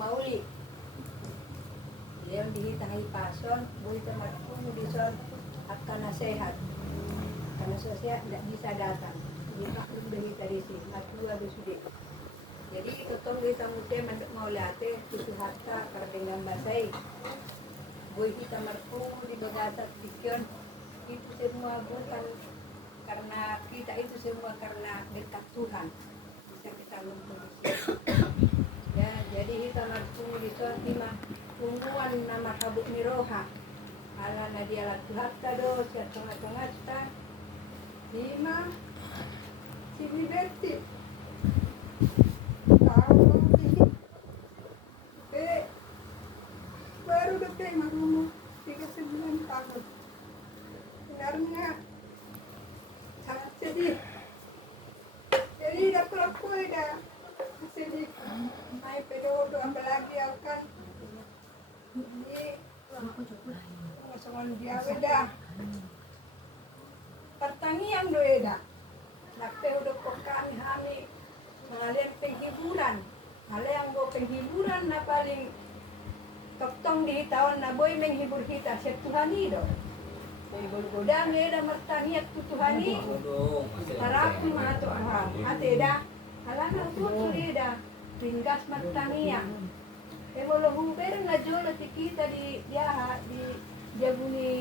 mauli. Dia dihitahi pason, buita matpun dison akan sehat. Karena sosial tidak bisa datang. Kita udah hita di sini, matua besudi. Jadi totong kita mute mau late itu hatta karena basai. Boy kita marpun di bagasa pikir itu semua bukan karena kita itu semua karena dekat Tuhan bisa kita memproduksi. Ya, jadi kita marpun di sana tungguan nama habuk miroha ala nadia latuhat kado tengah-tengah ta lima si liberty tahu baru dekat marumu 39 tahun karena sangat sedih jadi dapat aku dah sedih naik pedodo apalagi akan ini masalah dia beda pertanian do eda nakte udah kami mengalir penghiburan hal yang go penghiburan na paling toktong di tahun na boy menghibur kita setuhani do boy godang eda martaniat tutuhani tarapi mato aham ateda halana tutu eda ringgas martanian kalau huber nggak jual kita di dia bunyi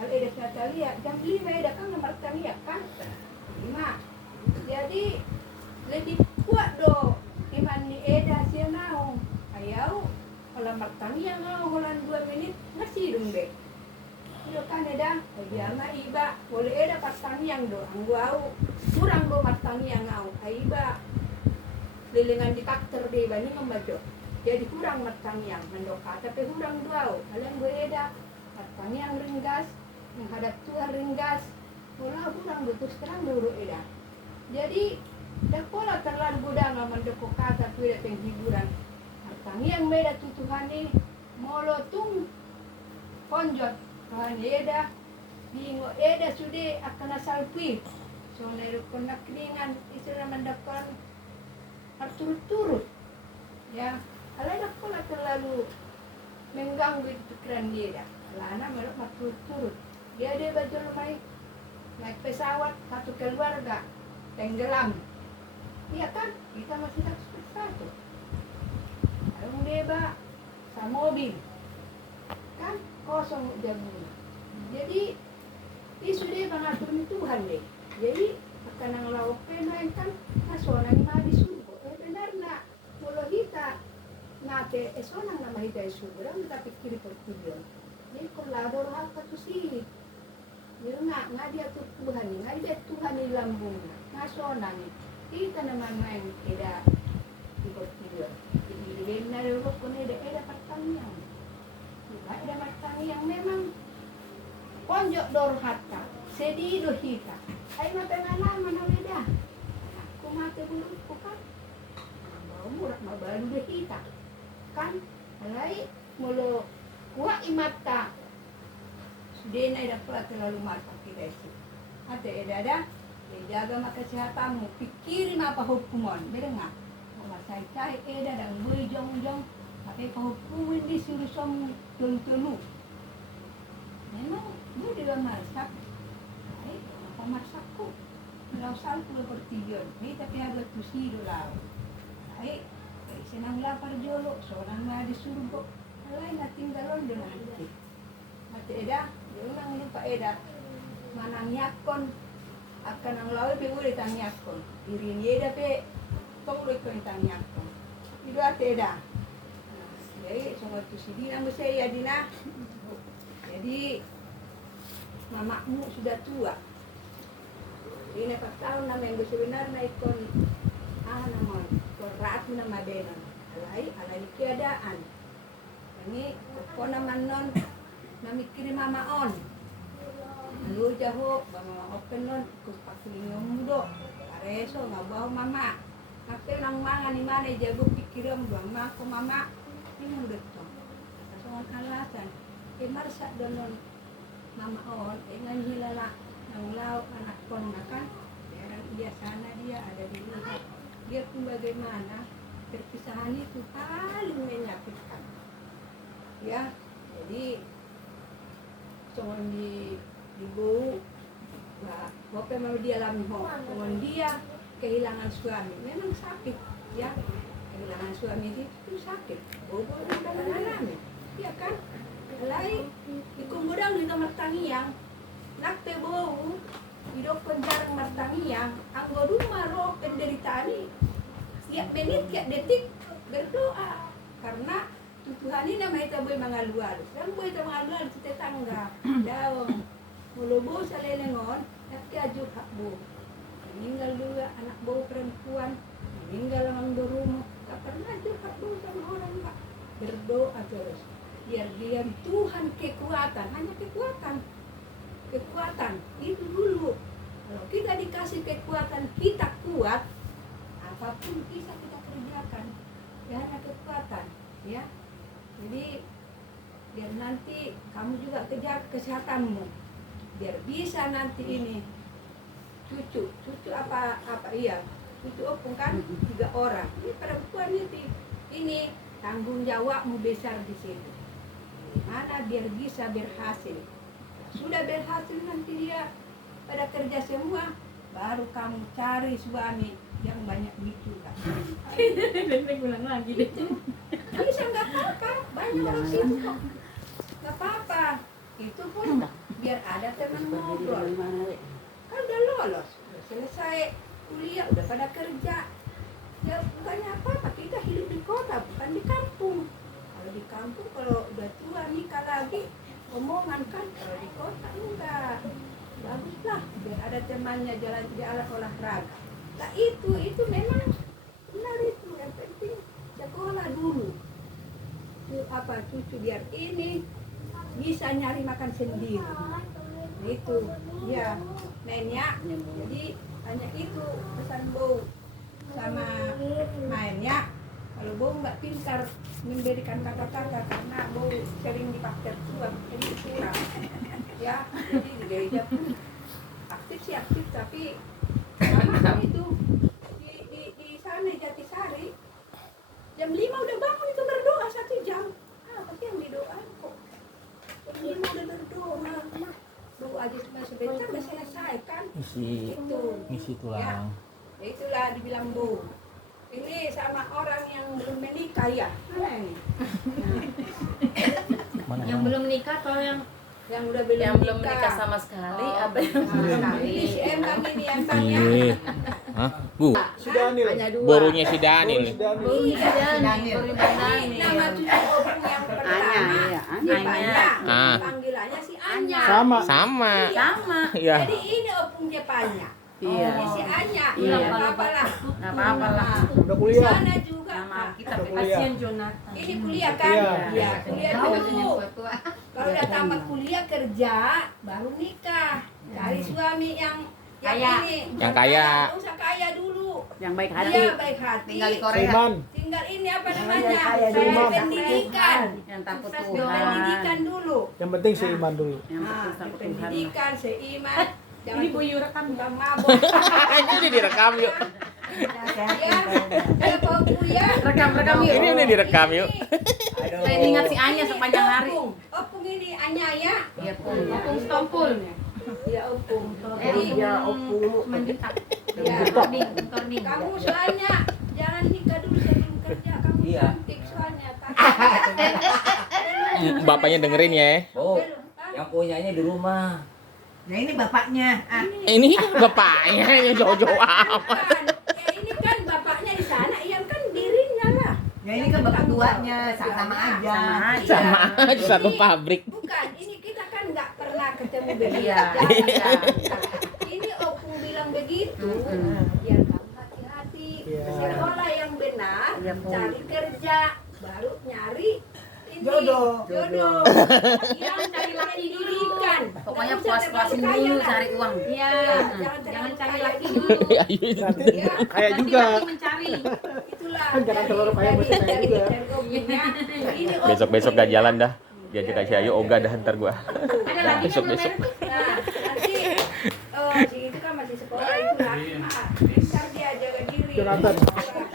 hal edes Natalia jam 5 eda kan nomor tania kan 5 jadi lebih kuat do iman ni eda siya naong ayaw kalau martania ngau holan 2 menit ngasih dong be iyo kan eda biar na iba boleh eda martaniang do ang guau kurang do martaniang ngau aiba lilingan di kakter di bani membajo jadi kurang martaniang mendoka tapi kurang duau kalian bereda martaniang ringgas menghadap Tuhan ringgas pola kurang betul sekarang dulu eda jadi dah pola terlalu gudang mendoko kata tidak penghiburan martaniang beda tutuhani molotung konjot Tuhan eda bingo eda sudah akan asal pi so nerukun naklingan istilah mendapat turut-turut ya kalau pola terlalu mengganggu pikiran dia dah. Lana melok turut-turut. Dia baju naik pesawat satu keluarga tenggelam. Iya kan? Kita masih satu. Kalau dia sa mobil kan kosong jagung. Jadi isu dia mengatur Tuhan deh. Jadi akan ang lauk penaik kan nasonan ma di surga. Benar nak mulo hita nate esonang nama hita surga kita pikir perkudian. Jadi kolabor hal katu sini. Jadi nggak dia tuh Tuhan ni, nggak dia Tuhan di lambung, nasonan ni. Kita naman main tidak di perkudian. Jadi benar dulu kau ni ada pertanyaan. Ada pertanyaan yang memang ponjok dor hatta, sedih do hita. Ay mapengalaman na beda. Kung mati bulong ko kan, murah mabalu do hita. Kan, alay mulo kuha imata. Sudah na dapat terlalu matang kita itu. Ate edada, jaga mata kesehatanmu. Pikirin apa hukuman, beda nggak? Masai-sai eda dan bujong-jong, tapi kehukuman disuruh som telu. Memang dia tidak masak. Baik, apa masakku? Kalau salku bertiga, ni tapi ada tusi dolar. Baik, senang lapar jolo, seorang mah disuruh kok. Lain nak tinggalon dengan hati. Mati eda, dia orang lupa eda. Manang yakon akan ang lawe pe ure tang yakon. Irin eda pe toloi ko tang yakon. Itu ate eda. Jadi semua tu sidi nang saya dina. Jadi mamamu sudah tua. Ini 4 tahun na menggo sebenarnya ikon namon ratu na madenon. Alai keadaan. Ini ko naman non namikiri mamaon. Lu jaho bang open non ko pakulingo mudo. Pareso ngabaw mama. Kapte nang mangan ni mana jago pikiram bang ko mama. Ini mudo to. Kasongan alasan. Marsa donon mamaon ngan hilala nang lau anak kon makan. Dia sana dia ada di rumah. Dia pun bagaimana perpisahan itu paling menyakitkan. Ya, jadi cuman di bau, bapak mau dia alami cuman dia kehilangan suami, memang sakit, ya. Kehilangan suami itu sakit. Bau udah alami, ya kan? Lain, ikut di kamar tangiang, nak te bau, hidup penjara kamar tangiang, anggo rumah roh penderitaan ini, tiap menit, tiap detik berdoa, karena Tuhan ini namanya kita boleh mengalu-alu, yang boleh kita mengalu-alu itu tetangga, daun, mulubu salenengon, tapi ajuk hak bu, meninggal juga anak bau perempuan, meninggal orang berumah, tak pernah ajuk hak bu sama orang pak, berdoa terus. Biar dia Tuhan kekuatan, hanya kekuatan itu dulu. Kalau kita dikasih kekuatan, kita kuat, apapun bisa kita kerjakan, ya hanya kekuatan, ya. Jadi biar nanti kamu juga kejar kesehatanmu, biar bisa nanti ini cucu apa iya, cucu opung kan 3 orang, ini perempuan ini tanggung jawabmu besar di sini. Mana biar bisa berhasil. Sudah berhasil nanti dia pada kerja semua, baru kamu cari suami yang banyak duit juga. Benteng ulang lagi deh. Bisa nggak apa-apa, banyak orang situ kok. Nggak apa-apa. Itu pun biar ada teman ngobrol. Kan udah lolos, udah selesai kuliah, udah pada kerja. Ya bukannya apa-apa, kita hidup di kota bukan di kampung. Kalau di kampung kalau udah tua nikah lagi omongan kan, kalau di kota enggak. Baguslah biar ada temannya jalan olahraga. Nah itu memang benar itu, yang penting sekolah dulu. Cucu biar ini bisa nyari makan sendiri. Nah, itu ya mainnya. Jadi hanya itu pesan Bau sama mainnya. Kalau Bau nggak pintar memberikan kata-kata karena Bau sering dipaksa suam, jadi kurang. Ya, jadi di gereja pun aktif tapi sama itu di sana Jatisari jam 5 udah bangun itu berdoa 1 jam. Tapi yang didoain kok jam 5 udah berdoa. Doa aja cuma sebentar udah selesai kan? Isi tulang. Ya, itulah dibilang Bau. Ini sama orang yang belum menikah ya. Mana ini? Yang belum menikah atau yang udah belum menikah sama sekali, apa yang ini si Emang ini yang tanya. Hah? Bu, Si Daniel. borunya si Daniel. Iya, ini nama cucu opung yang pertama. Anya. Ah. Panggilannya si Anya. Sama. Ya. Jadi ini opung Jepanya. Iya. Ini si Anya. Iya. Nggak apa-apa lah. Nggak apa-apa lah. Udah Di kuliah. sana juga. Nama kita Udah kuliah. kasihan Jonathan. Ini kuliah kan? Iya. Iya, kuliah dulu. Kalau udah tamat kuliah kerja, baru nikah. Cari suami yang Kaya. ini. Yang kaya. Nggak usah kaya dulu. Yang baik hati. Iya, baik hati. Tinggal di Korea. Seiman. Tinggal ini apa namanya? Seiman. Pendidikan. Yang takut Sukses Tuhan. pendidikan dulu. Yang penting seiman dulu. Yang Nah, takut takut Tuhan. pendidikan, seiman. Jangan Boyu rekam. tukang mabok. Ini udah direkam yuk. Ya, saya mau kuliah. Rekam yuk. Ini udah direkam yuk. Saya ingat si Anya sepanjang hari. Opung ini Anya ya. Iya, Opung Stompul. Ya opung. Jadi Jadi mendekat. ya, Torning. kamu soalnya jangan nikah dulu sebelum kerja. Kamu Iya. cantik soalnya. Bapaknya dengerin ya. Oh, yang punyanya di rumah. Nah ini bapaknya. Ini bapaknya yang jauh-jauh amat. Bukan. Ya ini kan bapaknya di sana, yang kan dirinya lah. Ya ini kan bapak tuanya sama aja. Sama aja satu pabrik. Bukan, ini kita kan nggak pernah ketemu begitu. Iya. Ini opung bilang begitu. Ya kamu hati-hati. Iya. Sekolah yang benar, Iya, Bu. cari kerja, baru nyari ini, Jodoh. Yang cari laki pendidikan. Pokoknya Nggak usah puas-puasin terlalu dulu kaya, cari uang. Iya, Jangan cari kaya laki dulu. dulu. Ya, Kayak Nanti juga. laki mencari. itulah. Kan jangan terlalu kaya mesti kaya juga. Ini Besok-besok gak jalan dah. Diajak kasih Ayu ogah dah ntar gua. Ada lagi yang belum Besok-besok. Nah, nanti si itu kan masih sekolah itu lah. Pintar dia jaga diri. Jonathan.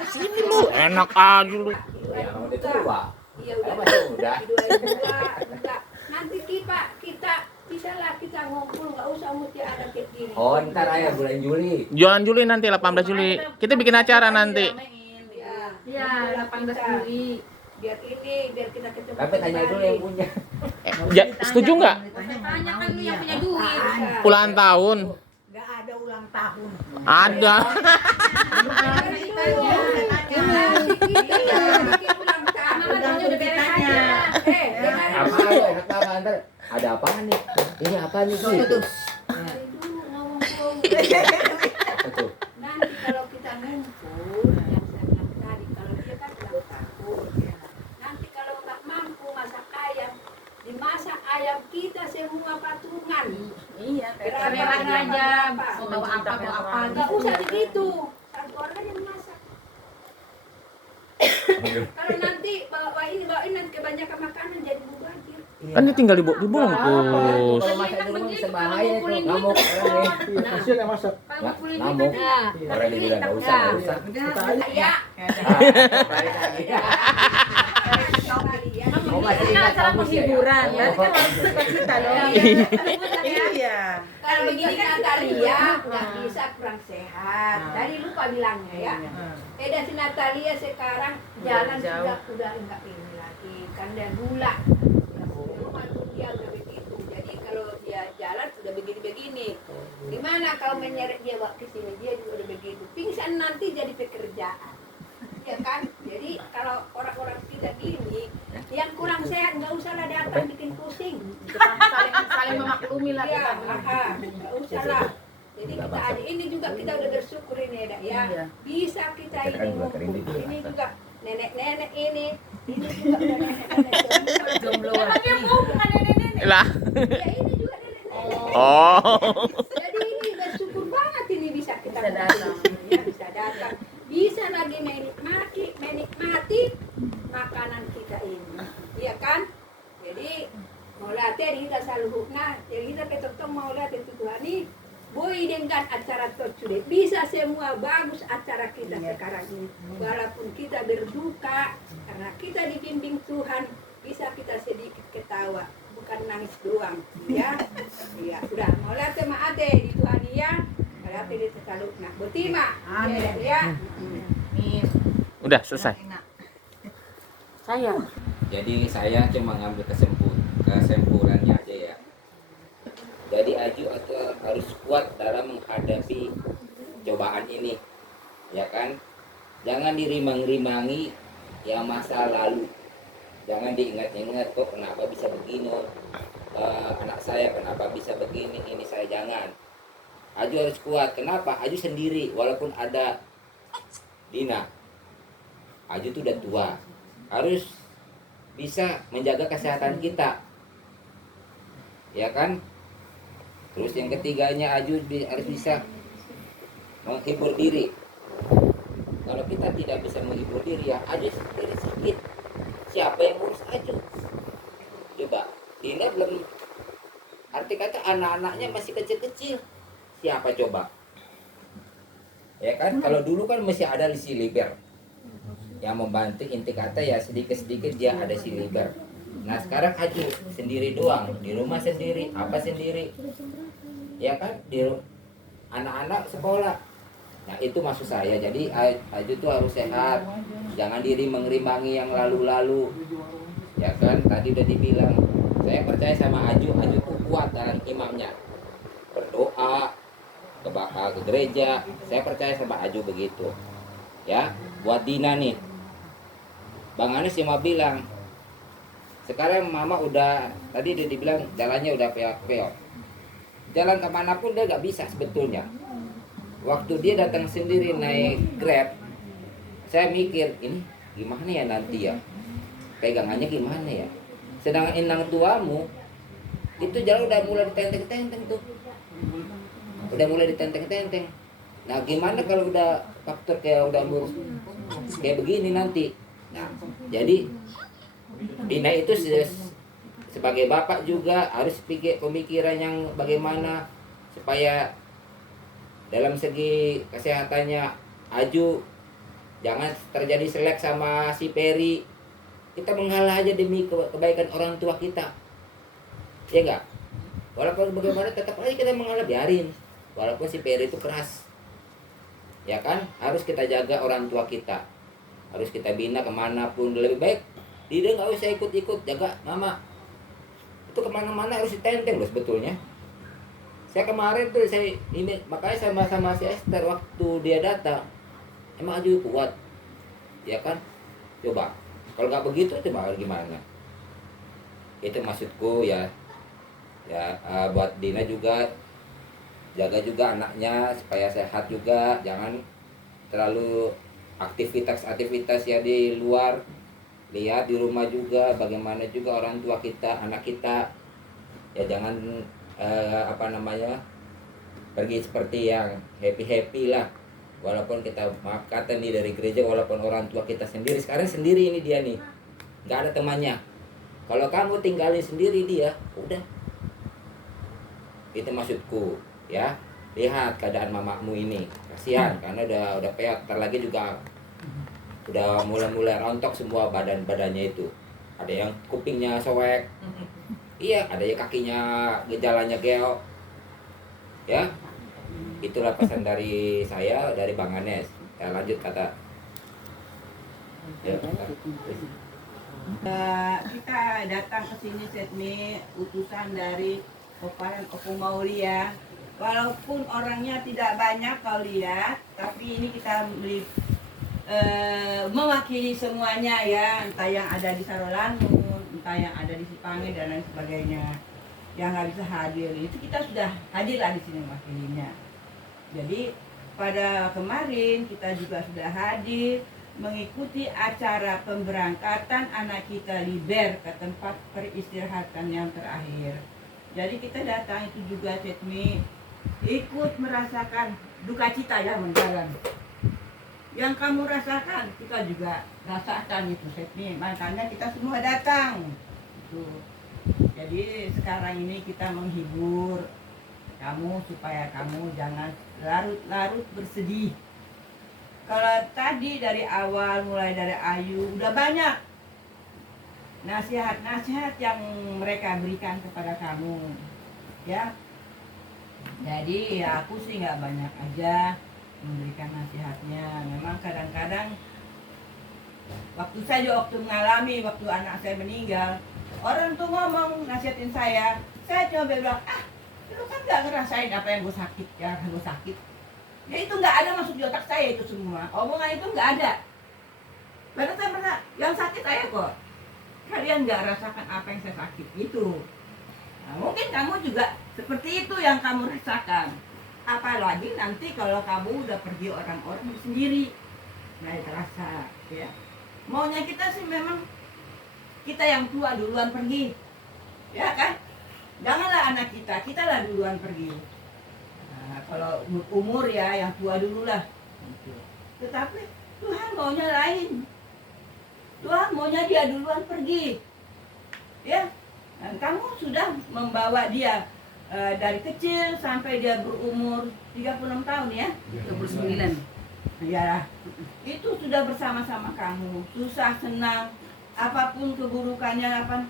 Sini lu, enak aja lu. Ya kamu udah tua. Iya Kamu udah. masih muda. Enggak. Nanti kita lah kita ngumpul, nggak usah mesti ada kayak gini. Oh, ntar aja bulan Juli. Jualan Juli nanti 18 Juli. Kita bikin acara nanti. Ya, Iya, 18 Juli. biar kita ketemu. Tapi tanya dulu yang punya. Setuju nggak? Tanya kan lu yang punya duit. Ulang tahun. Nggak ada ulang tahun. Ada. Apa ntar ada apa nih? Ini apa nih sih? Apa tuh? Nanti kalau kita ngumpul, yang saya bilang tadi, kalau dia kan ulang tahun, ya. Nanti kalau nggak mampu masak ayam, dimasak ayam kita semua patungan. Iya, Berapa, kerelaan berapa, aja. berapa. Mau bawa apa Nggak gitu. usah begitu, satu orang yang masak. Kalau nanti bawa ini nanti kebanyakan makanan jadi mubazir. Kan dia tinggal dibungkus. Kalau masak di rumah bisa bahaya tuh. Ngamuk orang nih. Iya, kasihan yang masak. Ngamuk. Orang dibilang nggak usah, nggak usah. Ya. Balik lagi. Mau masih Kan ingat acara kamu sih ya? penghiburan, Oh. berarti kan harus suka kita dong. Iya. Kalau begini Natalia nggak bisa kurang sehat. Tadi lupa bilangnya ya. Beda si Natalia sekarang jalan sudah enggak ini lagi kan dia gula. Rumah tuh dia udah begitu. Jadi kalau dia jalan sudah begini-begini. Gimana kalau menyeret dia bawa ke sini dia juga udah begitu. Pingsan nanti jadi pekerjaan. Ya kan? Jadi kalau orang-orang kita gini yang kurang sehat nggak usah lah datang bikin pusing. Saling memaklumi lah Iya, kita. nggak usah lah. Jadi kita ada ini juga kita udah bersyukur ini ya. Bisa kita ini ngumpul. Ini juga nenek-nenek ini juga udah nenek-nenek Jomblo. Dia mau bukan nenek-nenek. Lah. Ya ini juga nenek-nenek. Oh. Jadi ini bersyukur banget ini bisa kita Bisa datang. Ya, bisa datang. Bisa lagi menikmati makanan kita ini. Iya kan? Jadi mau latih kita selalu jadi kita ketemu mau latih itu Tuhan ini boy dengan acara tocude bisa semua bagus acara kita sekarang ini walaupun kita berduka karena kita dibimbing Tuhan bisa kita sedikit ketawa bukan nangis doang ya iya udah mau latih sama ate di Tuhan ya latih di selalu nah betima ya Udah selesai. Saya. Jadi saya cuma ngambil kesimpulannya aja ya. Jadi Aju harus kuat dalam menghadapi cobaan ini, ya kan? Jangan dirimang-rimangi yang masa lalu. Jangan diingat-ingat kok kenapa bisa begini, anak saya kenapa bisa begini, ini saya jangan. Aju harus kuat. Kenapa? Aju sendiri, walaupun ada Dina. Aju tuh udah tua, harus bisa menjaga kesehatan kita, ya kan? Terus yang ketiganya Aju harus bisa menghibur diri. Kalau kita tidak bisa menghibur diri ya Aju sendiri sakit. Siapa yang ngurus Aju? Coba, Dina belum, arti kata anak-anaknya masih kecil-kecil. Siapa coba? Ya kan, kalau dulu kan masih ada si Liber yang membantu, inti kata ya sedikit-sedikit dia ada si Liber. Nah sekarang Aju sendiri doang, di rumah sendiri, apa sendiri, ya kan, di anak-anak sekolah. Nah itu maksud saya, jadi Aju tuh harus sehat, jangan dirimang-rimangi yang lalu-lalu, ya kan. Tadi udah dibilang, saya percaya sama Aju tuh kuat dalam imannya, berdoa, ke gereja, saya percaya sama Aju begitu. Ya, buat Dina nih, Bang Anis cuma bilang, sekarang mama udah, tadi dia dibilang jalannya udah peok-peok. Jalan kemanapun dia nggak bisa sebetulnya. Waktu dia datang sendiri naik Grab, saya mikir, ini gimana ya nanti ya? Pegangannya gimana ya? Sedangkan inang tuamu, itu jalan udah mulai ditenteng-tenteng tuh. Udah mulai ditenteng-tenteng. Nah gimana kalau udah faktor kayak udah lurus kayak begini nanti? Nah jadi Dina itu sebagai bapak juga harus pikir pemikiran yang bagaimana supaya dalam segi kesehatannya Aju, jangan terjadi selek sama si Peri. Kita mengalah aja demi kebaikan orang tua kita. Ya enggak? Walaupun bagaimana tetap aja kita mengalah, biarin. Walaupun si Peri itu keras. Ya kan? Harus kita jaga orang tua kita. Harus kita bina kemanapun. Lebih baik dia nggak usah ikut-ikut, jaga mama. Itu kemana-mana harus ditenteng loh sebetulnya. Saya kemarin tuh makanya sama si Esther waktu dia datang, emang Aju kuat, ya kan? Coba, kalau nggak begitu coba gimana? Itu maksudku ya, buat Dina juga, jaga juga anaknya supaya sehat juga, jangan terlalu aktivitas ya di luar. Lihat di rumah juga bagaimana juga orang tua kita, anak kita, ya jangan pergi seperti yang happy lah. Walaupun kita maaf kata nih dari gereja, walaupun orang tua kita sendiri, sekarang sendiri ini dia nih, nggak ada temannya. Kalau kamu tinggalin sendiri dia, udah. Itu maksudku, ya. Lihat keadaan mamamu ini, kasihan karena udah peot, ntar lagi juga udah mulai rontok semua badannya itu. Ada yang kupingnya sowek, iya, ada yang kakinya gejalanya geo. Ya, itulah pesan dari saya, dari Bang Anes. Ya, lanjut kata. Ya, Kita datang ke sini Setmi, utusan dari Oparan Opung Maulia. Walaupun orangnya tidak banyak kau lihat, tapi ini kita mewakili semuanya ya, entah yang ada di Sarolangun, entah yang ada di Sipange dan lain sebagainya, yang nggak bisa hadir itu kita sudah hadir lah di sini mewakilinya. Jadi pada kemarin kita juga sudah hadir mengikuti acara pemberangkatan anak kita Liber ke tempat peristirahatan yang terakhir. Jadi kita datang itu juga Setmi ikut merasakan duka cita ya menjalan. Yang kamu rasakan kita juga rasakan itu Setmi, makanya kita semua datang itu. Jadi sekarang ini kita menghibur kamu supaya kamu jangan larut-larut bersedih. Kalau tadi dari awal mulai dari Ayu udah banyak nasihat-nasihat yang mereka berikan kepada kamu ya. Jadi ya aku sih nggak banyak aja memberikan nasihatnya. Memang kadang-kadang waktu mengalami waktu anak saya meninggal, orang tuh ngomong nasihatin saya cuma bilang, lu kan nggak ngerasain apa yang gue sakit ya, gue sakit. Ya itu nggak ada masuk di otak saya itu semua. Omongan itu nggak ada. Padahal saya pernah yang sakit saya kok. Kalian nggak rasakan apa yang saya sakit gitu. Nah, mungkin kamu juga seperti itu yang kamu rasakan. Apalagi nanti kalau kamu udah pergi orang-orang sendiri, nah terasa ya. Maunya kita sih memang kita yang tua duluan pergi, ya kan? Janganlah anak kita lah duluan pergi. Nah, kalau umur ya yang tua dulu lah. Tetapi Tuhan maunya lain. Tuhan maunya dia duluan pergi, ya. Dan kamu sudah membawa dia dari kecil sampai dia berumur 36 tahun ya, 29. ya itu sudah bersama-sama kamu, susah senang apapun keburukannya apa,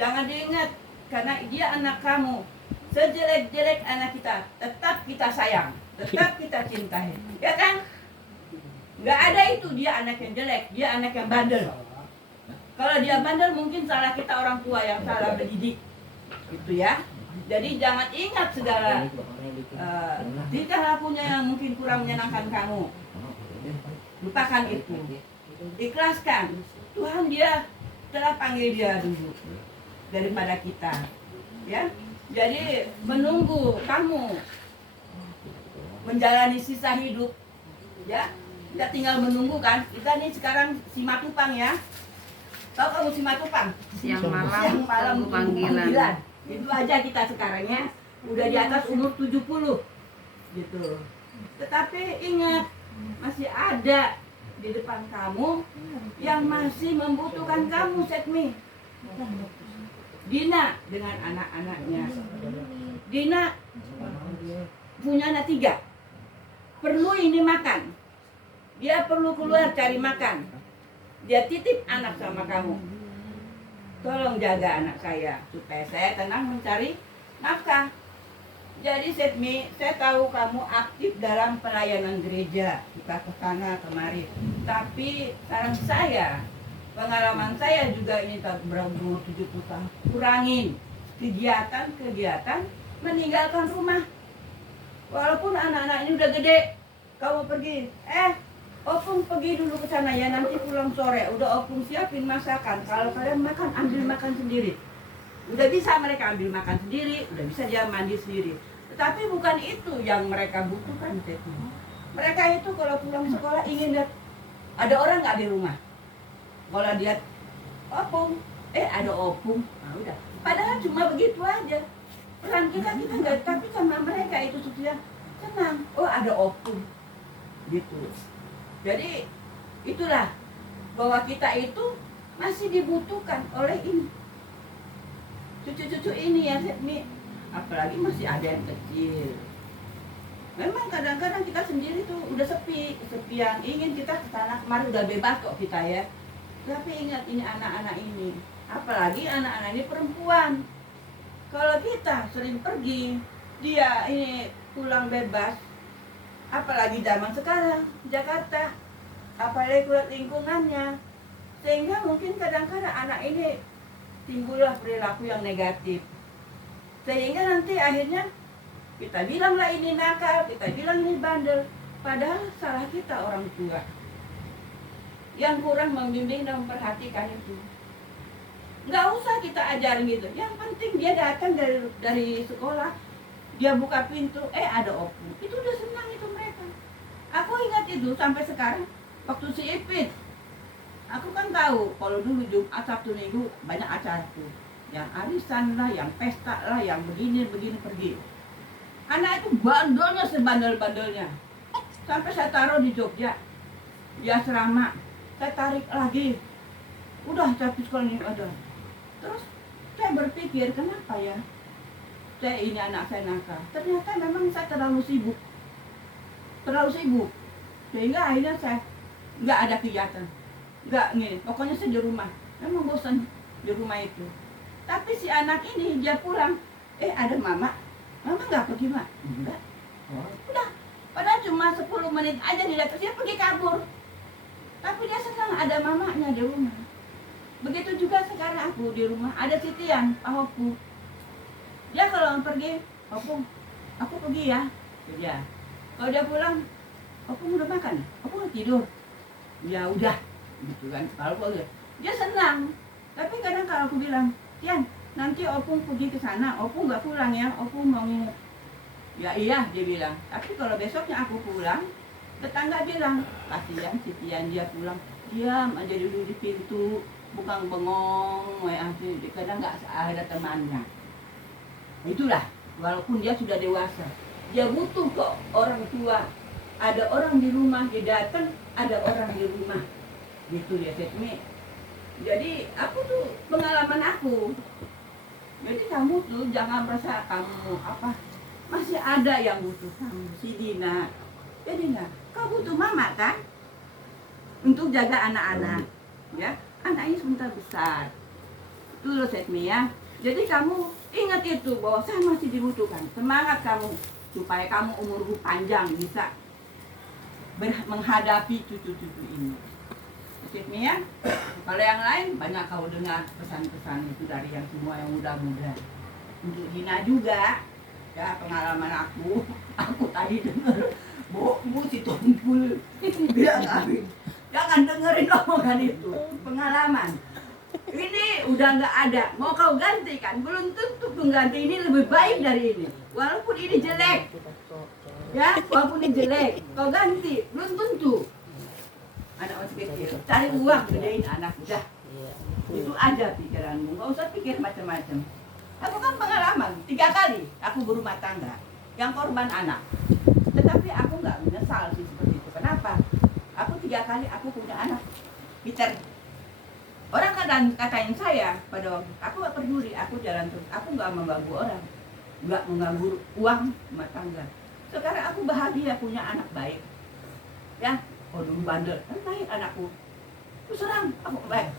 jangan diingat karena dia anak kamu. Sejelek-jelek anak kita tetap kita sayang, tetap kita cintai, ya kan? Nggak ada itu dia anak yang jelek, dia anak yang bandel. Kalau dia bandel mungkin salah kita orang tua yang salah mendidik, gitu ya. Jadi jangan ingat segala tingkah lakunya yang mungkin kurang menyenangkan kamu. Lupakan itu. Ikhlaskan. Tuhan dia telah panggil dia dulu daripada kita. Ya. Jadi menunggu kamu menjalani sisa hidup. Ya. Kita tinggal menunggu kan. Kita nih sekarang Simatupang ya. Tahu kamu Simatupang? Siang malam tunggu panggilan. Itu aja kita sekarang ya, udah di atas umur 70 gitu. Tetapi ingat, masih ada di depan kamu yang masih membutuhkan kamu, Setmi. Dina dengan anak-anaknya. Dina punya anak 3, perlu ini makan. Dia perlu keluar cari makan. Dia titip anak sama kamu. Tolong jaga anak saya supaya saya tenang mencari nafkah. Jadi Setmi, saya tahu kamu aktif dalam pelayanan gereja, suka ke sana kemari. Tapi saran saya, pengalaman saya juga ini tak berumur 70 tahun. Kurangin kegiatan-kegiatan meninggalkan rumah. Walaupun anak-anak ini udah gede, kamu pergi, Opung pergi dulu ke sana ya, nanti pulang sore. Udah Opung siapin masakan. Kalau kalian makan, ambil makan sendiri. Udah bisa mereka ambil makan sendiri, udah bisa dia mandi sendiri. Tetapi bukan itu yang mereka butuhkan. Mereka itu kalau pulang sekolah ingin lihat ada orang nggak di rumah. Kalau lihat Opung, ada Opung, nah udah. Padahal cuma begitu aja. Peran kita nggak, tapi sama mereka itu sudah senang. Oh ada Opung, gitu. Jadi itulah bahwa kita itu masih dibutuhkan oleh ini cucu-cucu ini ya Setmi, apalagi masih ada yang kecil. Memang kadang-kadang kita sendiri tuh udah sepi yang ingin kita kesana kemari udah bebas kok kita ya. Tapi ingat ini anak-anak ini, apalagi anak-anak ini perempuan. Kalau kita sering pergi, dia ini pulang bebas. Apalagi zaman sekarang, Jakarta, apalagi kulit lingkungannya, sehingga mungkin kadang-kadang anak ini timbullah perilaku yang negatif, sehingga nanti akhirnya kita bilanglah ini nakal, kita bilang ini bandel, padahal salah kita orang tua yang kurang membimbing dan memperhatikan itu. Nggak usah kita ajarin gitu, yang penting dia datang dari sekolah, dia buka pintu, ada Opung, itu udah senang itu mereka. Aku ingat itu sampai sekarang, waktu si Ipit, aku kan tahu kalau dulu Jumat Sabtu Minggu banyak acara tuh, yang arisan lah, yang pesta lah, yang begini pergi. Anak itu bandelnya sebandel-bandelnya, sampai saya taruh di Jogja, di asrama, saya tarik lagi, udah tapi sekolah ini ada. Terus saya berpikir kenapa ya? Saya ini anak saya nakal. Ternyata memang saya terlalu sibuk, sehingga akhirnya saya nggak ada kegiatan, nggak nih. Pokoknya saya di rumah, memang bosan di rumah itu. Tapi si anak ini dia pulang, ada mama nggak pergi mak? Enggak. Udah, padahal cuma 10 menit aja dia pergi kabur. Tapi dia senang ada mamanya di rumah. Begitu juga sekarang aku di rumah ada si Tian, Pak Hopu. Dia kalau pergi, Opung, aku pergi ya. Dia. Kalau dia pulang, Opung udah makan, Opung udah tidur. Ya udah, gitu kan. Kalau dia senang. Tapi kadang kalau aku bilang, Tian, nanti Opung pergi ke sana, Opung nggak pulang ya, Opung mau nginep. Ya iya, dia bilang. Tapi kalau besoknya aku pulang, tetangga bilang, kasihan si Tian dia pulang, diam aja dulu di pintu, bukan bengong, kadang nggak ada temannya. Itulah, walaupun dia sudah dewasa, dia butuh kok orang tua. Ada orang di rumah, dia datang, ada orang di rumah. Gitu ya, Setmi. Jadi, aku tuh pengalaman aku. Jadi kamu tuh jangan merasa kamu masih ada yang butuh kamu, si Dina. Jadi kau butuh mama kan? Untuk jaga anak-anak. Ya, anaknya sebentar besar. Itu loh Setmi ya. Jadi kamu ingat itu bahwa saya masih dibutuhkan. Semangat kamu supaya kamu umurmu panjang bisa menghadapi cucu-cucu ini. Setmi ya. Kalau yang lain banyak kau dengar pesan-pesan itu dari yang semua yang muda-muda. Untuk Dina juga, ya pengalaman aku tadi dengar, Bu si Tumpul bilang jangan dengerin omongan itu, pengalaman. Ini udah nggak ada, mau kau gantikan, belum tentu pengganti ini lebih baik dari ini. Walaupun ini jelek, ya, walaupun ini jelek, kau ganti, belum tentu. Anak masih kecil, cari uang, gedein anak, udah. Itu aja pikiranmu, nggak usah pikir macam-macam. Aku kan pengalaman, 3 kali aku berumah tangga, yang korban anak. Tetapi aku nggak menyesal sih seperti itu. Kenapa? Aku 3 kali aku punya anak, Peter. Orang kadang katain saya pada waktu aku nggak peduli, aku jalan terus, aku nggak mengganggu orang, nggak mengganggu uang rumah tangga. Sekarang aku bahagia punya anak baik, ya Kau dulu bandel, baik anakku. Terus terang, aku baik.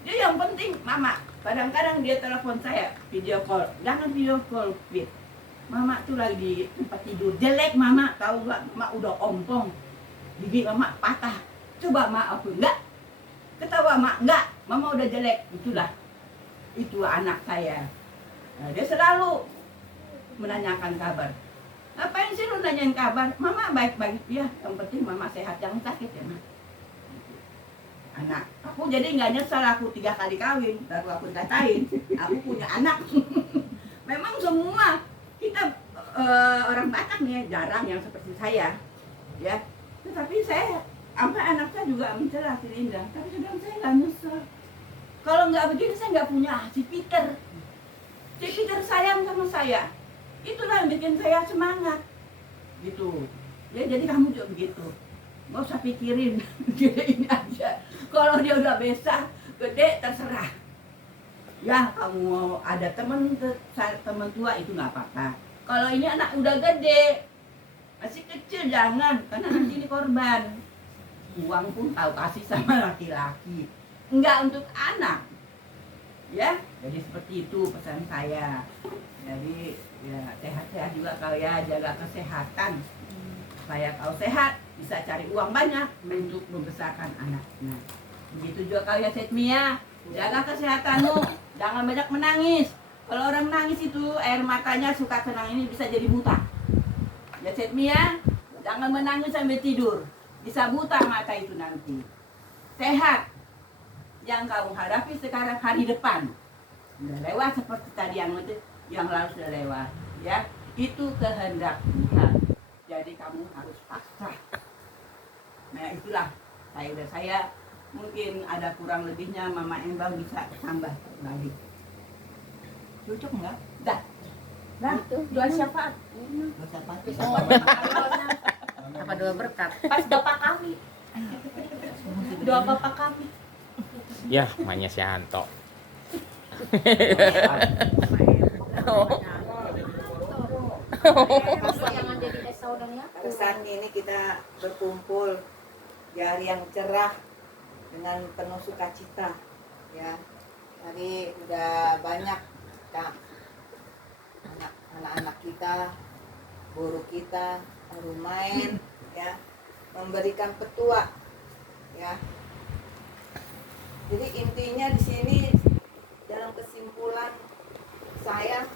Dia yang penting, mama. Kadang-kadang dia telepon saya, video call. Jangan video call, Fit. Mama tuh lagi di tempat tidur. Jelek mama, tahu gak? Mama udah ompong. Gigi mama patah. Coba mak aku, enggak. Ketawa mak, enggak. Mama udah jelek. Itulah. Itu anak saya. Nah, dia selalu menanyakan kabar. Ngapain sih lu nanyain kabar? Mama baik-baik ya. Yang penting mama sehat, jangan sakit ya mak. Anak. Aku jadi nggak nyesal aku 3 kali kawin. Baru aku katain. Aku punya anak. Memang semua kita orang Batak nih jarang yang seperti saya. Ya. Tetapi saya sampai anak saya juga mencela si Linda. Tapi sedang saya nggak nyesel. Kalau nggak begini saya nggak punya si Peter. Si Peter sayang sama saya. Itulah yang bikin saya semangat. Gitu. Ya jadi kamu juga begitu. Nggak usah pikirin. Gede ini aja. Kalau dia udah besar, gede terserah. Ya kamu mau ada temen tua itu nggak apa-apa. Kalau ini anak udah gede, masih kecil jangan. Karena nanti ini korban. Uang pun tahu kasih sama laki-laki. Enggak untuk anak. Ya, jadi seperti itu pesan saya. Jadi ya sehat-sehat juga kau ya, jaga kesehatan. Supaya kau sehat, bisa cari uang banyak untuk membesarkan anaknya. Begitu juga kau ya Setmia, jaga kesehatanmu, jangan banyak menangis. Kalau orang menangis itu air matanya suka kena ini bisa jadi buta. Ya Setmia, jangan menangis sampai tidur, bisa buta mata itu nanti. Sehat. Yang kamu hadapi sekarang hari depan sudah lewat seperti tadi yang lalu sudah lewat ya, itu kehendak Tuhan, jadi kamu harus pasrah. Nah itulah saya mungkin ada kurang lebihnya Mama Embang bisa tambah balik. Cocok enggak? Dah doa syafaat. Doa syafaat Apa doa berkat? Pas bapak kami. Doa bapak kami. Ya, mainnya si Anto. Jangan jadi saudara. Pada saat ini kita berkumpul di hari yang cerah dengan penuh sukacita, ya. Tadi udah banyak Kak, anak-anak kita, guru kita, baru main, ya, memberikan petua, ya. Jadi intinya di sini dalam kesimpulan saya,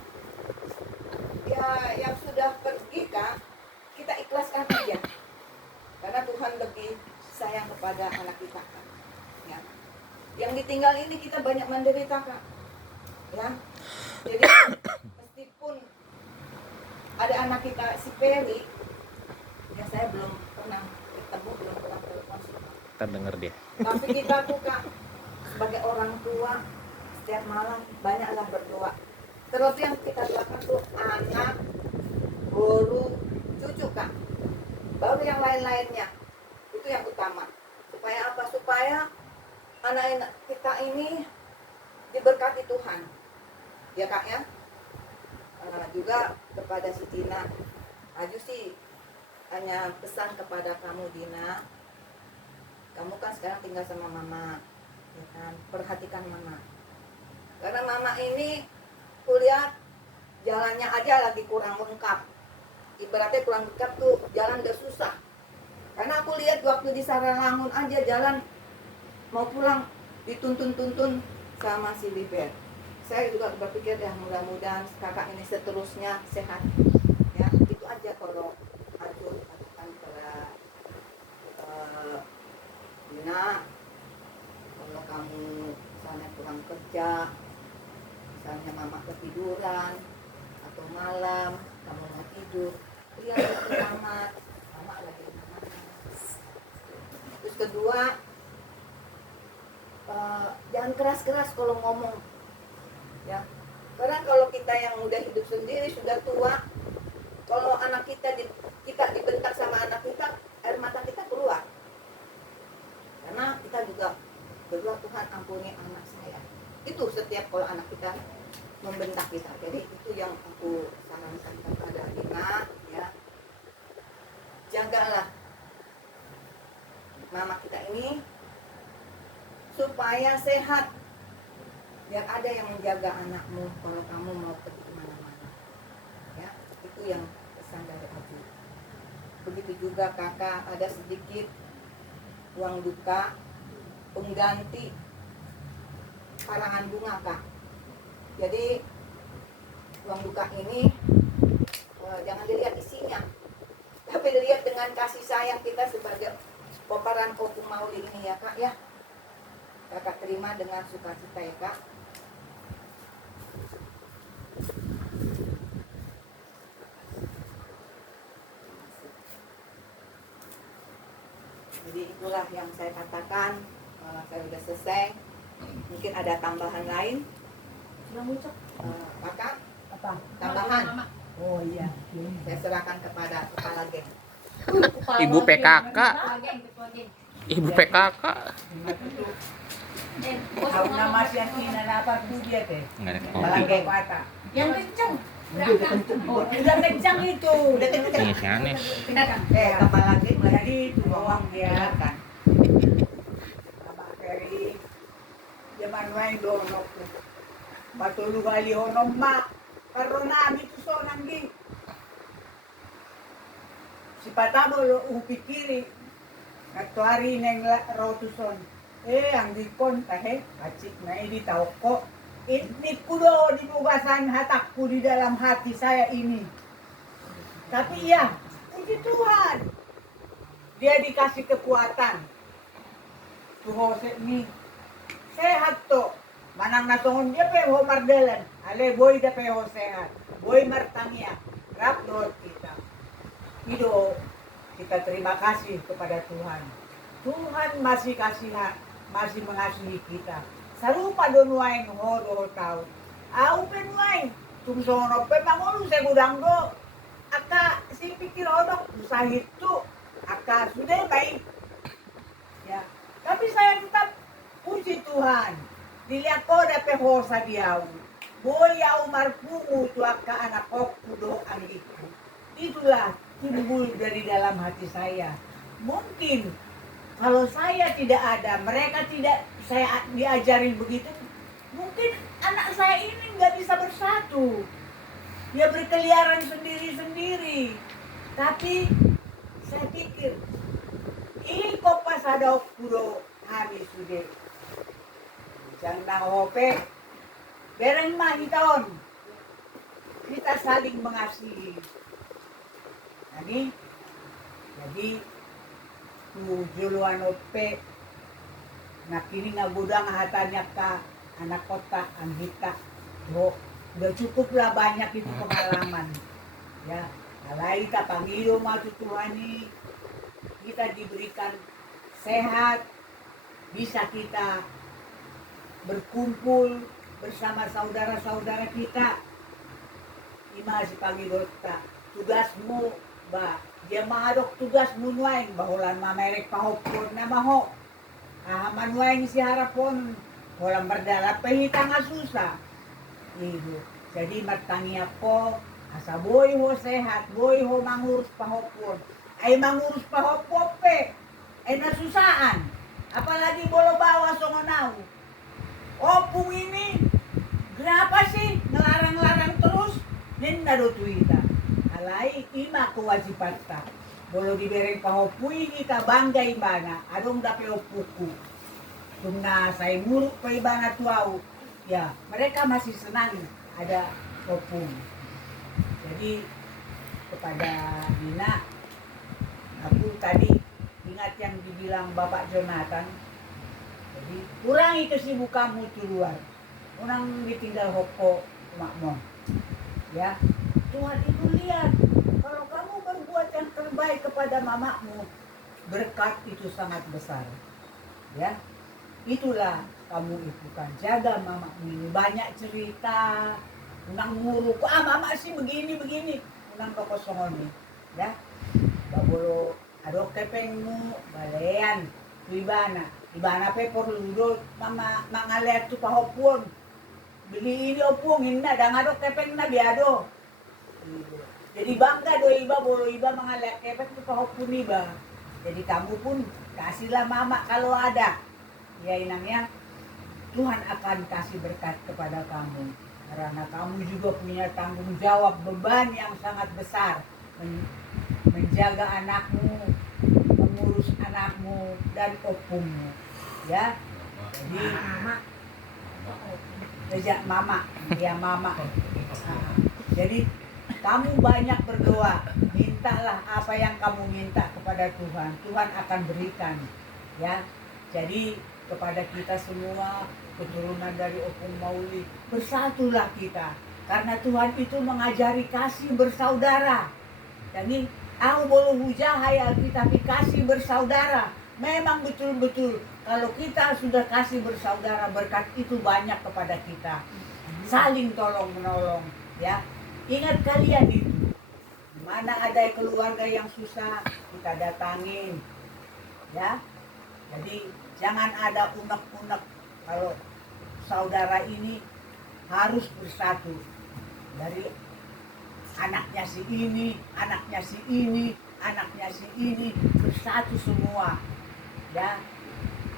ya yang sudah pergi Kak, kita ikhlaskan aja. Karena Tuhan lebih sayang kepada anak kita Kak. Ya. Yang ditinggal ini kita banyak menderita Kak. Ya. Jadi meskipun ada anak kita si Peri, ya saya belum pernah ketemu, belum pernah telepon. Terdengar dia. Tapi kita tuh Kak, sebagai orang tua setiap malam banyaklah berdoa. Terlebih yang kita doakan tuh anak, guru, cucu Kak. Baru yang lain-lainnya. Itu yang utama. Supaya apa? Supaya anak-anak kita ini diberkati Tuhan. Ya Kak ya. Juga kepada si Dina, Aju sih hanya pesan kepada kamu Dina. Kamu kan sekarang tinggal sama mama, ya kan? Perhatikan mama. Karena mama ini kuliah jalannya aja lagi kurang lengkap. Ibaratnya kurang lengkap tuh jalan udah susah. Karena aku lihat waktu di Saralangun aja jalan mau pulang dituntun-tuntun sama si Liber. Saya juga berpikir ya mudah-mudahan kakak ini seterusnya sehat. Ya itu aja kalau aku katakan kepada Dina, kalau kamu misalnya kurang kerja, misalnya mama ketiduran atau malam kamu mau tidur, lihat ke kamar, mama lagi mana. Terus kedua, jangan keras-keras kalau ngomong, ya. Karena kalau kita yang udah hidup sendiri sudah tua, kalau anak kita dibentak sama anak kita, air mata kita keluar. Karena kita juga berdoa, Tuhan ampuni anak saya. Itu setiap kalau anak kita membentak kita. Jadi itu yang aku sarankan kepada Dina, ya. Jagalah mama kita ini supaya sehat, biar ada yang menjaga anakmu kalau kamu mau pergi kemana-mana. Ya, itu yang pesan dari Aju. Begitu juga kakak, ada sedikit uang duka pengganti karangan bunga kak. Jadi uang duka ini jangan dilihat isinya, tapi dilihat dengan kasih sayang kita sebagai pemeran Opung Mauli ini ya kak ya. Kakak terima dengan sukacita ya kak. Jadi itulah yang saya katakan. Saya sudah selesai. Mungkin ada tambahan lain. Kakak, Apa? tambahan. Oh iya. Saya serahkan kepada kepala geng. Ibu PKK. Ibu PKK. Tahu nama siapa apa tuh dia teh? Enggak ada Malang kopi. kayak kata. Yang kenceng. Udah kencang itu. Udah kenceng. Ini si aneh. Kepala geng Jadi itu bawang dia. silakan. Abah Ferry. Zaman main donok. Batulu kali honom mak. Karena itu sonang di. Si patamo lo upikiri. Katuari neng rotuson. Ang dipon tahe kacik na ini tahu kok. Ini kudo di bugasan hatakku di dalam hati saya ini. Tapi ya, puji Tuhan. Dia dikasih kekuatan. Tuhan ini sehat to. Manang natongon dia peho mardalan. Ale boy da peho sehat. Boy martangya. Rap doa kita. Ido kita terima kasih kepada Tuhan. Tuhan masih masih mengasihi kita. Sarupa don wain ho tau. Au pen wain tung sono pe mangolu se gudanggo. Aka si pikir odok usah itu. Aka sudah baik. Ya. Tapi saya tetap puji Tuhan. Dilihat ko dapat hosa diau. Boy au marpungu tu aka anak kok kudo ang itu. Itulah timbul dari dalam hati saya. Mungkin kalau saya tidak ada, mereka tidak saya diajarin begitu, mungkin anak saya ini nggak bisa bersatu. Dia berkeliaran sendiri-sendiri. Tapi saya pikir, ini kok pas ada kudo habis sudah. Jangan hope, bereng mah hiton. Kita saling mengasihi. Jadi juluan ope nak kini ngagudang hatanya ka anak kota anggita udah cukuplah banyak itu pengalaman ya alai ta pangilo matutuhani kita diberikan sehat bisa kita berkumpul bersama saudara-saudara kita ima si pangilo ta tugasmu ba dia mahadok tugas munuain bahulan mamerek pahopon na maho. Manuain si harapon walang berdala pahita nga susah. Ibu. Jadi matani ako asa boy ho sehat, boy ho mangurus pahopon. Ay mangurus pahopon pe. Ay nasusaan. Apalagi bolo bawa songonaw. Opung ini kenapa sih ngelarang-larang terus? Nin narutuita. Alai ima kewajiban ta. Bolo diberi pahopui kita bangga ibana. Adong dape opuku. Tungna saya muruk pa ibana tuau. Ya, mereka masih senang ada opung. Jadi kepada Dina, aku tadi ingat yang dibilang Bapak Jonathan. Jadi kurangi kesibukanmu di luar. Orang ditinggal hoko makmon. Ya. Tuhan itu lihat, kalau kamu berbuat yang terbaik kepada mamamu, berkat itu sangat besar. Ya, itulah kamu itu kan jaga mamamu ini banyak cerita, unang nguruk, mama sih begini, unang kekosongan nih, ya. Babolo adok kepengmu, balean, ibana pe porludo, mama mangaliat tu pahopon, beli ini opung, hinda, dan adok kepeng na biado. Jadi bangga do iba bolo iba mengalak kepek tu kahopun iba. Jadi kamu pun kasihlah mama kalau ada. Ya inangnya, Tuhan akan kasih berkat kepada kamu. Karena kamu juga punya tanggung jawab, beban yang sangat besar. Menjaga anakmu, mengurus anakmu dan opungmu. Ya, jadi mama. Ya mama. Jadi kamu banyak berdoa, mintalah apa yang kamu minta kepada Tuhan. Tuhan akan berikan. Ya, jadi kepada kita semua keturunan dari Opung Mauli, bersatulah kita. Karena Tuhan itu mengajari kasih bersaudara. Jadi aku boleh hujahai Alkitab kasih bersaudara. Memang betul-betul kalau kita sudah kasih bersaudara, berkat itu banyak kepada kita. Saling tolong menolong, ya. Ingat kalian itu. Mana ada keluarga yang susah, kita datangin. Ya. Jadi jangan ada unek-unek kalau saudara ini harus bersatu. Dari anaknya si ini, anaknya si ini, anaknya si ini, bersatu semua. Ya,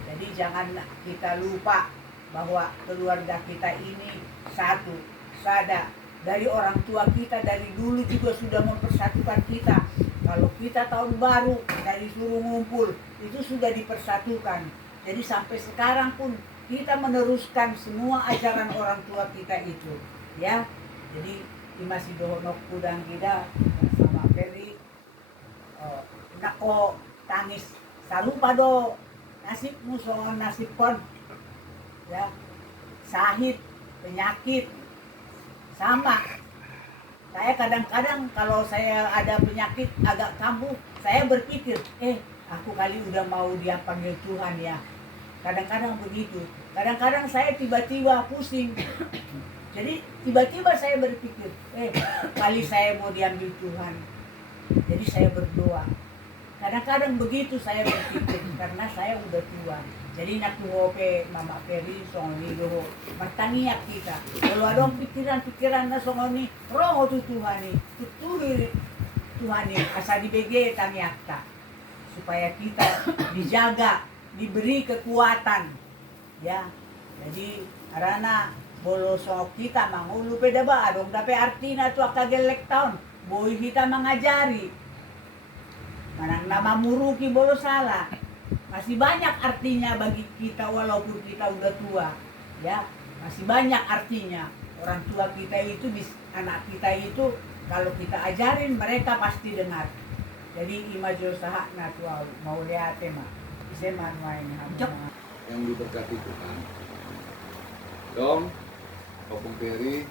jadi jangan kita lupa bahwa keluarga kita ini satu. Sada dari orang tua kita dari dulu juga sudah mempersatukan kita. Kalau kita tahun baru dari suruh ngumpul itu sudah dipersatukan. Jadi sampai sekarang pun kita meneruskan semua ajaran orang tua kita itu. Ya, jadi masih dohonok kudang kita sama Ferry. Nako tangis. Salupa do nasibmu soal nasib pon, ya, sahid, penyakit, sama. Saya kadang-kadang kalau saya ada penyakit agak kambuh, saya berpikir, aku kali udah mau dia panggil Tuhan ya. Kadang-kadang begitu. Kadang-kadang saya tiba-tiba pusing. Jadi tiba-tiba saya berpikir, kali saya mau diambil Tuhan. Jadi saya berdoa. Kadang-kadang begitu saya berpikir karena saya udah tua. Jadi nak hope Mama Ferry songoni doho bertaniak kita. Kalau ada pikiran-pikiran na songoni roho tu Tuhan ni, tuturi Tuhan ni asa dibege taniak ta supaya kita dijaga, diberi kekuatan. Ya. Jadi karena bolo sok kita mangulu peda ba adong tapi artina tu akagelek taon. Boy kita mengajari. Manang nama muruki bolo salah. Masih banyak artinya bagi kita walaupun kita udah tua. Ya, masih banyak artinya. Orang tua kita itu, anak kita itu kalau kita ajarin mereka pasti dengar. Jadi imajo sahak na tua mau lihat mah. Seman main yang diberkati Tuhan. Dom, Opung Ferry,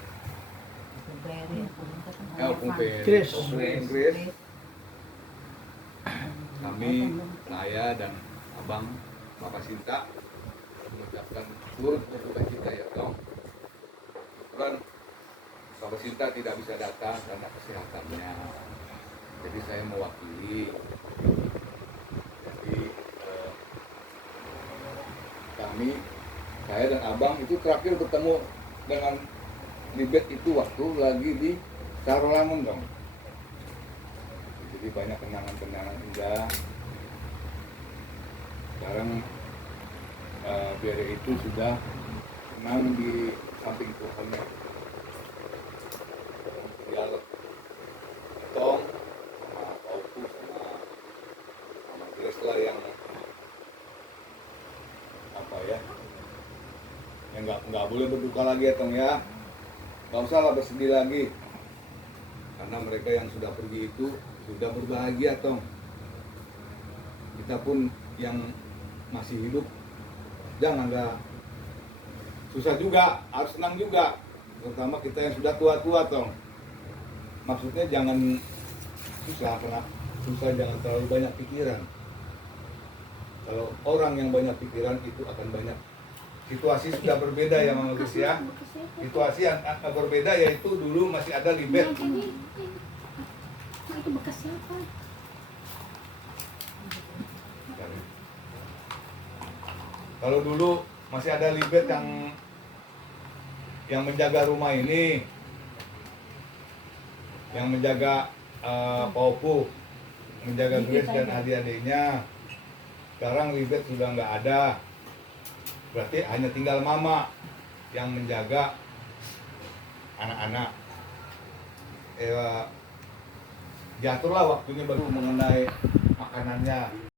Opung Ferry, Chris. Kami, saya dan Abang Bapak Sinta mengucapkan turut berduka cita ya Dong. Kebetulan Bapak Sinta tidak bisa datang karena kesehatannya. Jadi saya mewakili. Jadi kami, saya dan Abang itu terakhir bertemu dengan Libet itu waktu lagi di Sarolangun Dong. Jadi banyak kenangan-kenangan indah. Sekarang Bere itu sudah senang di samping Tuhannya. Dialog Tong sama Pauku sama Gresla yang apa ya? Yang nggak boleh berduka lagi ya Tong ya. Nggak usah lah bersedih lagi. Karena mereka yang sudah pergi itu sudah berbahagia Tong. Kita pun yang masih hidup janganlah susah juga, harus senang juga. Terutama kita yang sudah tua-tua Tong. Maksudnya jangan susah, karena susah jangan terlalu banyak pikiran. Kalau orang yang banyak pikiran itu akan banyak. Situasi sudah berbeda ya Mama Gus ya. Situasi yang berbeda yaitu dulu masih ada Libet. Itu bekas siapa? Kalau dulu masih ada Libet yang menjaga rumah ini, yang menjaga Paupu, menjaga Grace dan adik-adiknya. Sekarang Libet sudah nggak ada. Berarti hanya tinggal mama yang menjaga anak-anak. Diaturlah waktunya baru mengenai makanannya.